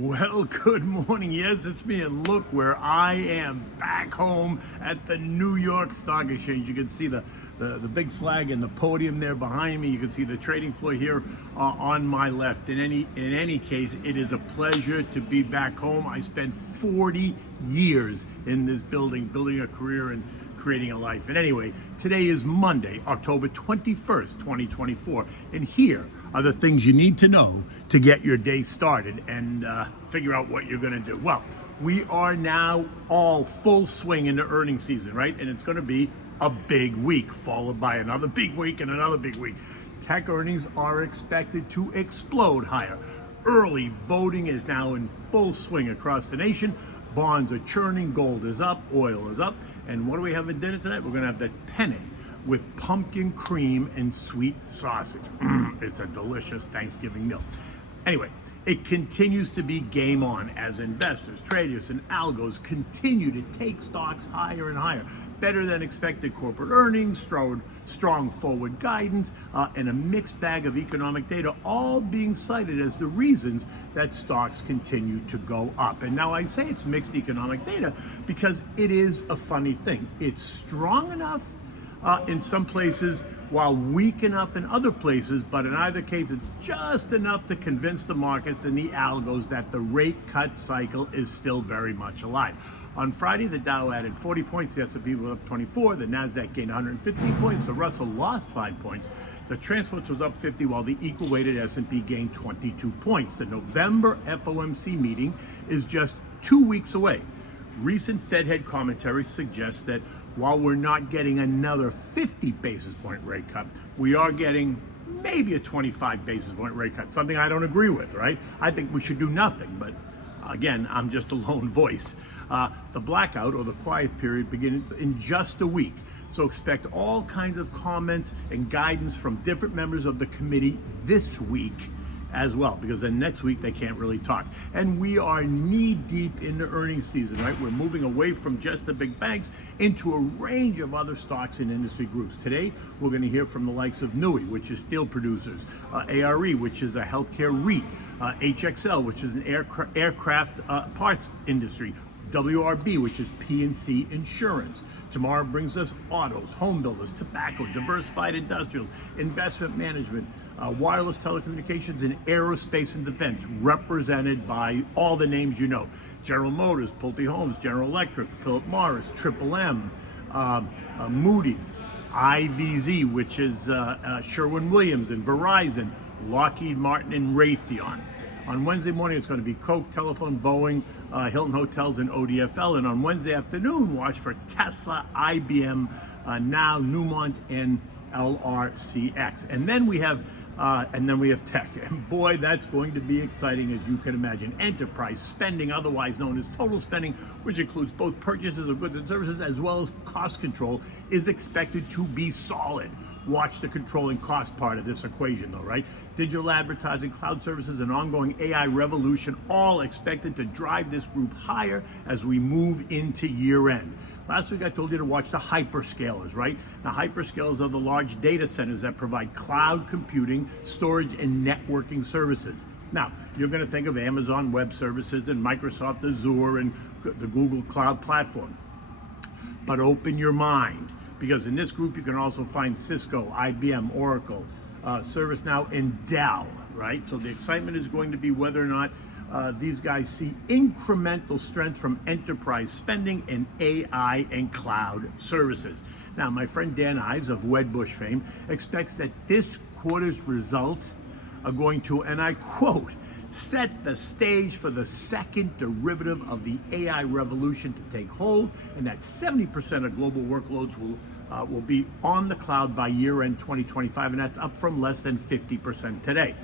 Well, good morning. Yes, it's me, and look where I am, back home at the New York Stock Exchange. You can see the big flag and the podium there behind me. You can see the trading floor here on my left. In any case, it is a pleasure to be back home. I spent 40 years in this building a career and creating a life. And anyway, today is Monday, October 21st, 2024. And here are the things you need to know to get your day started and figure out what you're going to do. Well, we are now all full swing into earnings season, right? And it's going to be a big week, followed by another big week and another big week. Tech earnings are expected to explode higher. Early voting is now in full swing across the nation. Bonds are churning, gold is up, oil is up. And what do we have at dinner tonight? We're going to have that penne with pumpkin cream and sweet sausage. It's a delicious Thanksgiving meal. Anyway, it continues to be game on as investors, traders, and algos continue to take stocks higher and higher. Better than expected corporate earnings, strong forward guidance, and a mixed bag of economic data, all being cited as the reasons that stocks continue to go up. And now I say it's mixed economic data because it is a funny thing. It's strong enough in some places, while weak enough in other places, but in either case, it's just enough to convince the markets and the algos that the rate cut cycle is still very much alive. On Friday, the Dow added 40 points, the S&P was up 24, the NASDAQ gained 115 points, the Russell lost 5 points, the transports was up 50, while the equal-weighted S&P gained 22 points. The November FOMC meeting is just 2 weeks away. Recent Fed head commentary suggests that while we're not getting another 50 basis point rate cut, we are getting maybe a 25 basis point rate cut, something I don't agree with, right? I think we should do nothing, but again, I'm just a lone voice. The blackout or the quiet period begins in just a week. So expect all kinds of comments and guidance from different members of the committee this week as well, because then next week they can't really talk. And we are knee deep into earnings season, right? We're moving away from just the big banks into a range of other stocks and industry groups. Today, we're going to hear from the likes of NYSE, which is steel producers, ARE, which is a healthcare REIT, HXL, which is an aircraft parts industry, WRB, which is P&C insurance. Tomorrow brings us autos, home builders, tobacco, diversified industrials, investment management, wireless telecommunications, and aerospace and defense, represented by all the names you know. General Motors, Pulte Homes, General Electric, Philip Morris, Triple M, Moody's, IVZ, which is Sherwin-Williams, and Verizon, Lockheed Martin, and Raytheon. On Wednesday morning, it's going to be Coke, Telephone, Boeing, Hilton Hotels, and ODFL. And on Wednesday afternoon, watch for Tesla, IBM, Now, Newmont, and LRCX. And then we have tech. And boy, that's going to be exciting, as you can imagine. Enterprise spending, otherwise known as total spending, which includes both purchases of goods and services as well as cost control, is expected to be solid. Watch the controlling cost part of this equation though, right? Digital advertising, cloud services, and ongoing AI revolution, all expected to drive this group higher as we move into year end. Last week I told you to watch the hyperscalers, right? The hyperscalers are the large data centers that provide cloud computing, storage, and networking services. Now, you're going to think of Amazon Web Services and Microsoft Azure and the Google Cloud Platform. But open your mind, because in this group you can also find Cisco, IBM, Oracle, ServiceNow, and Dell, right? So the excitement is going to be whether or not these guys see incremental strength from enterprise spending and AI and cloud services. Now, my friend Dan Ives of Wedbush fame expects that this quarter's results are going to, and I quote, set the stage for the second derivative of the AI revolution to take hold, and that 70% of global workloads will be on the cloud by year-end 2025, and that's up from less than 50% today.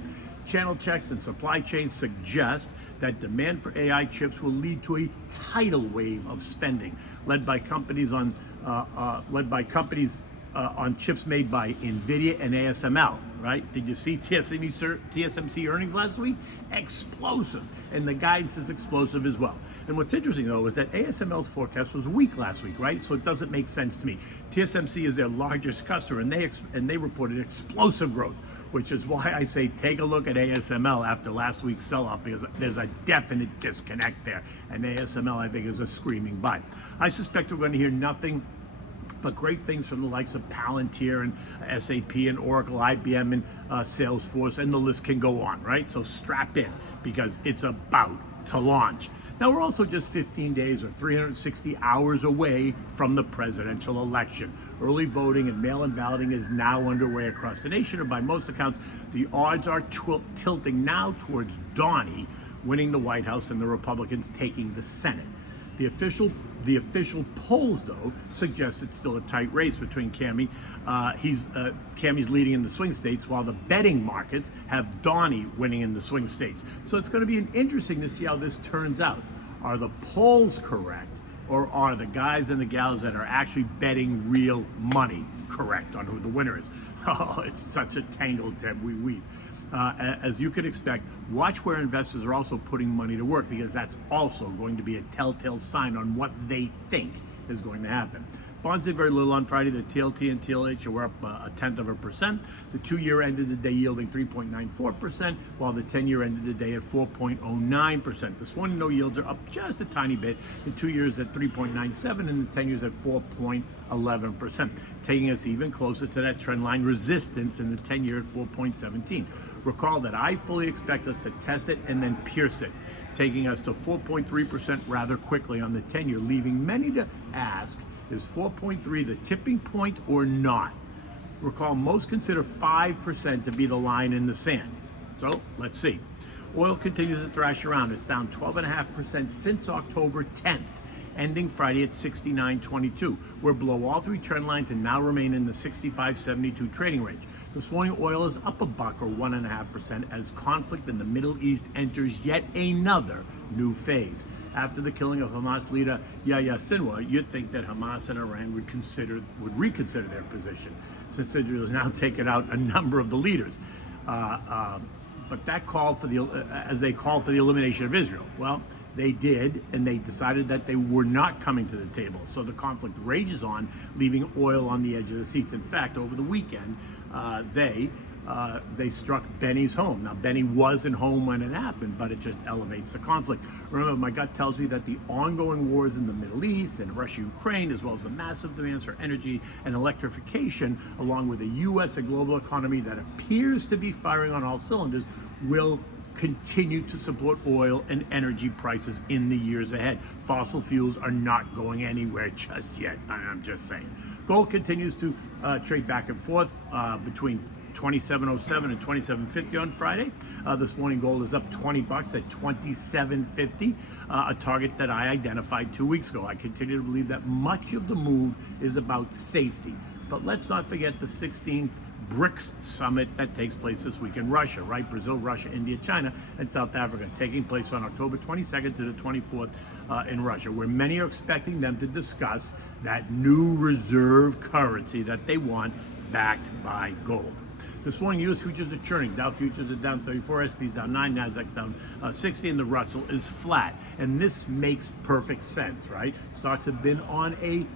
Channel checks and supply chains suggest that demand for AI chips will lead to a tidal wave of spending, led by companies on chips made by NVIDIA and ASML, right? Did you see TSMC earnings last week? Explosive, and the guidance is explosive as well. And what's interesting though is that ASML's forecast was weak last week, right? So it doesn't make sense to me. TSMC is their largest customer, and they reported explosive growth. which is why I say take a look at ASML after last week's sell-off, because there's a definite disconnect there. And ASML, I think, is a screaming buy. I suspect we're going to hear nothing but great things from the likes of Palantir and SAP and Oracle, IBM and Salesforce, and the list can go on, right? So strap in, because it's about to launch. Now, we're also just 15 days or 360 hours away from the presidential election. Early voting and mail-in balloting is now underway across the nation, and by most accounts, the odds are tilting now towards Donnie winning the White House and the Republicans taking the Senate. The official polls, though, suggest it's still a tight race between Cammie. Cammie's leading in the swing states, while the betting markets have Donnie winning in the swing states. So it's going to be interesting to see how this turns out. Are the polls correct, or are the guys and the gals that are actually betting real money correct on who the winner is? Oh, it's such a tangled web we weave. As you could expect, watch where investors are also putting money to work, because that's also going to be a telltale sign on what they think is going to happen. Bonds did very little on Friday. The TLT and TLH were up 0.1%. The 2-year ended the day yielding 3.94%, while the 10-year ended the day at 4.09%. This one, no yields are up just a tiny bit. The 2 years at 3.97 and the 10 years at 4.11%, taking us even closer to that trend line resistance in the 10-year at 4.17. Recall that I fully expect us to test it and then pierce it, taking us to 4.3% rather quickly on the 10-year, leaving many to ask, is 4.3 the tipping point or not? Recall, most consider 5% to be the line in the sand. So let's see. Oil continues to thrash around. It's down 12.5% since October 10th, ending Friday at 69.22. We're below all three trend lines and now remain in the 65.72 trading range. This morning, oil is up $1 or 1.5% as conflict in the Middle East enters yet another new phase. After the killing of Hamas leader Yahya Sinwar, you'd think that Hamas and Iran would reconsider their position, since Israel has now taken out a number of the leaders. But that call for as they call for the elimination of Israel, well, they did, and they decided that they were not coming to the table. So the conflict rages on, leaving oil on the edge of the seats. In fact, over the weekend, they struck Benny's home. Now, Benny wasn't home when it happened, but it just elevates the conflict. Remember, my gut tells me that the ongoing wars in the Middle East and Russia-Ukraine, as well as the massive demands for energy and electrification, along with a U.S. and global economy that appears to be firing on all cylinders, will continue to support oil and energy prices in the years ahead. Fossil fuels are not going anywhere just yet. I'm just saying. Gold continues to trade back and forth between 27.07 and 27.50 on Friday. This morning, gold is up $20 at 27.50, a target that I identified 2 weeks ago. I continue to believe that much of the move is about safety. But let's not forget the 16th BRICS summit that takes place this week in Russia, right? Brazil, Russia, India, China, and South Africa, taking place on October 22nd to the 24th in Russia, where many are expecting them to discuss that new reserve currency that they want, backed by gold. This morning, U.S. futures are churning. Dow futures are down 34, S&P's down 9, Nasdaq's down 60, and the Russell is flat. And this makes perfect sense, right? Stocks have been on a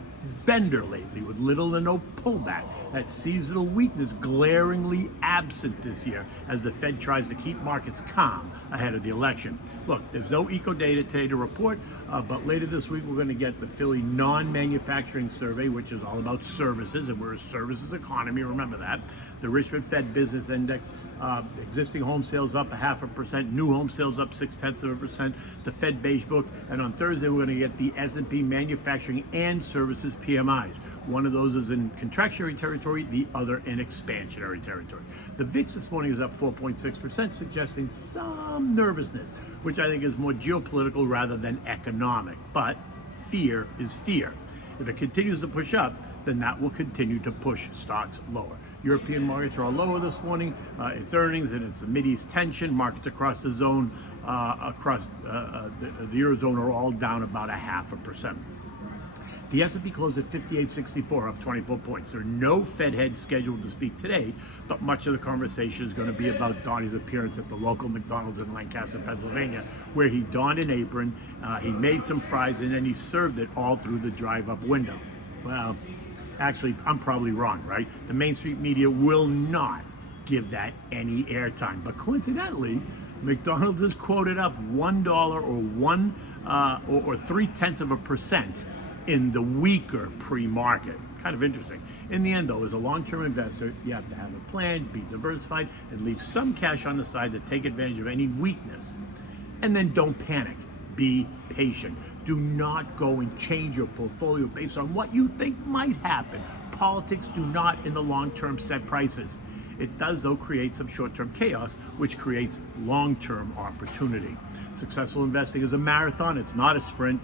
bender lately with little to no pullback. That seasonal weakness glaringly absent this year as the Fed tries to keep markets calm ahead of the election. Look, there's no eco data today to report, but later this week we're going to get the Philly non-manufacturing survey, which is all about services, and we're a services economy, remember that. The Richmond Fed Business Index, existing home sales up 0.5%, new home sales up 0.6%, the Fed Beige Book, and on Thursday we're going to get the S&P manufacturing and services PMIs. One of those is in contractionary territory, the other in expansionary territory. The VIX this morning is up 4.6%, suggesting some nervousness, which I think is more geopolitical rather than economic. But fear is fear. If it continues to push up, then that will continue to push stocks lower. European markets are all lower this morning. It's earnings and it's the Mideast tension. Markets across the zone, the Eurozone are all down about 0.5%. The S&P closed at 58.64, up 24 points. There are no Fed heads scheduled to speak today, but much of the conversation is going to be about Donnie's appearance at the local McDonald's in Lancaster, Pennsylvania, where he donned an apron, he made some fries, and then he served it all through the drive-up window. Well, actually, I'm probably wrong, right? The Main Street media will not give that any airtime. But coincidentally, McDonald's is quoted up $1 or 0.3% in the weaker pre-market. Kind of interesting. In the end, though, as a long-term investor, you have to have a plan, be diversified, and leave some cash on the side to take advantage of any weakness. And then don't panic. Be patient. Do not go and change your portfolio based on what you think might happen. Politics do not, in the long term, set prices. It does, though, create some short-term chaos, which creates long-term opportunity. Successful investing is a marathon. It's not a sprint.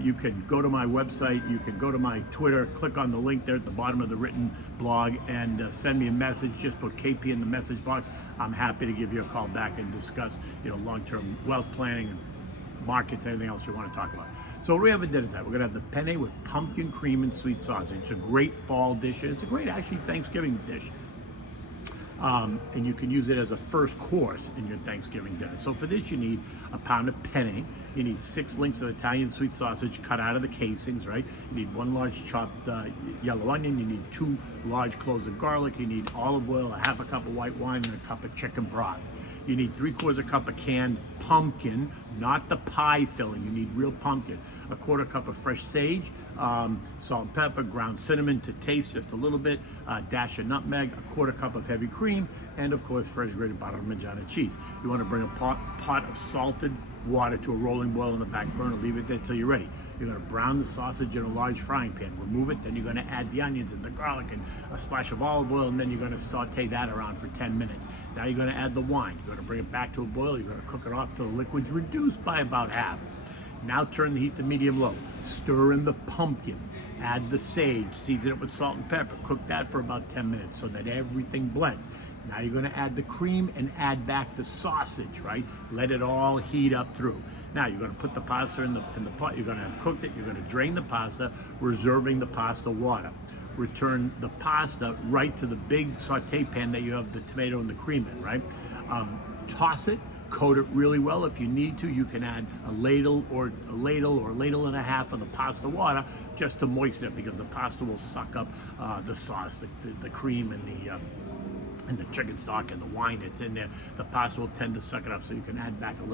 You can go to my website. You can go to my Twitter. Click on the link there at the bottom of the written blog and send me a message. Just put KP in the message box. I'm happy to give you a call back and discuss, long-term wealth planning and markets, anything else you want to talk about. So what do we have at dinner time? We're going to have the penne with pumpkin cream and sweet sausage. It's a great fall dish. It's a great, actually, Thanksgiving dish. And you can use it as a first course in your Thanksgiving dinner. So for this, you need a pound of penne. You need 6 links of Italian sweet sausage cut out of the casings, right? You need 1 large chopped yellow onion. You need 2 large cloves of garlic. You need olive oil, a half a cup of white wine, and a cup of chicken broth. You need 3/4 cup of canned pumpkin, not the pie filling. You need real pumpkin. A 1/4 cup of fresh sage, salt and pepper, ground cinnamon to taste just a little bit, a dash of nutmeg, a 1/4 cup of heavy cream, and of course fresh grated Parmesan cheese. You want to bring a pot of salted water to a rolling boil on the back burner. Leave it there till you're ready. You're going to brown the sausage in a large frying pan. Remove it, then you're going to add the onions and the garlic and a splash of olive oil, and then you're going to saute that around for 10 minutes. Now you're going to add the wine. You're going to bring it back to a boil. You're going to cook it off till the liquid's reduced by about half. Now turn the heat to medium-low. Stir in the pumpkin. Add the sage. Season it with salt and pepper. Cook that for about 10 minutes so that everything blends. Now you're going to add the cream and add back the sausage, right? Let it all heat up through. Now you're going to put the pasta in the pot. You're going to have cooked it. You're going to drain the pasta, reserving the pasta water. Return the pasta right to the big saute pan that you have the tomato and the cream in, right? Toss it. Coat it really well. If you need to, you can add a ladle or a ladle and a half of the pasta water just to moisten it, because the pasta will suck up the sauce, the cream and the chicken stock and the wine that's in there. The pasta will tend to suck it up, so you can add back a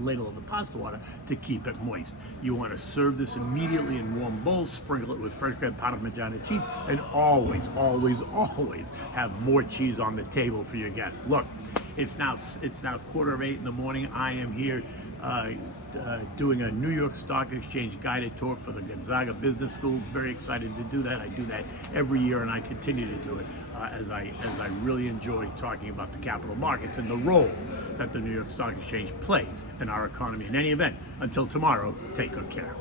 ladle of the pasta water to keep it moist. You want to serve this immediately in warm bowls, sprinkle it with fresh grated Parmesan cheese, and always, always, always have more cheese on the table for your guests. Look, it's now 7:45 in the morning. I am here doing a New York Stock Exchange guided tour for the Gonzaga Business School. Very excited to do that. I do that every year, and I continue to do it as I really enjoy talking about the capital markets and the role that the New York Stock Exchange plays in our economy. In any event, until tomorrow, take good care.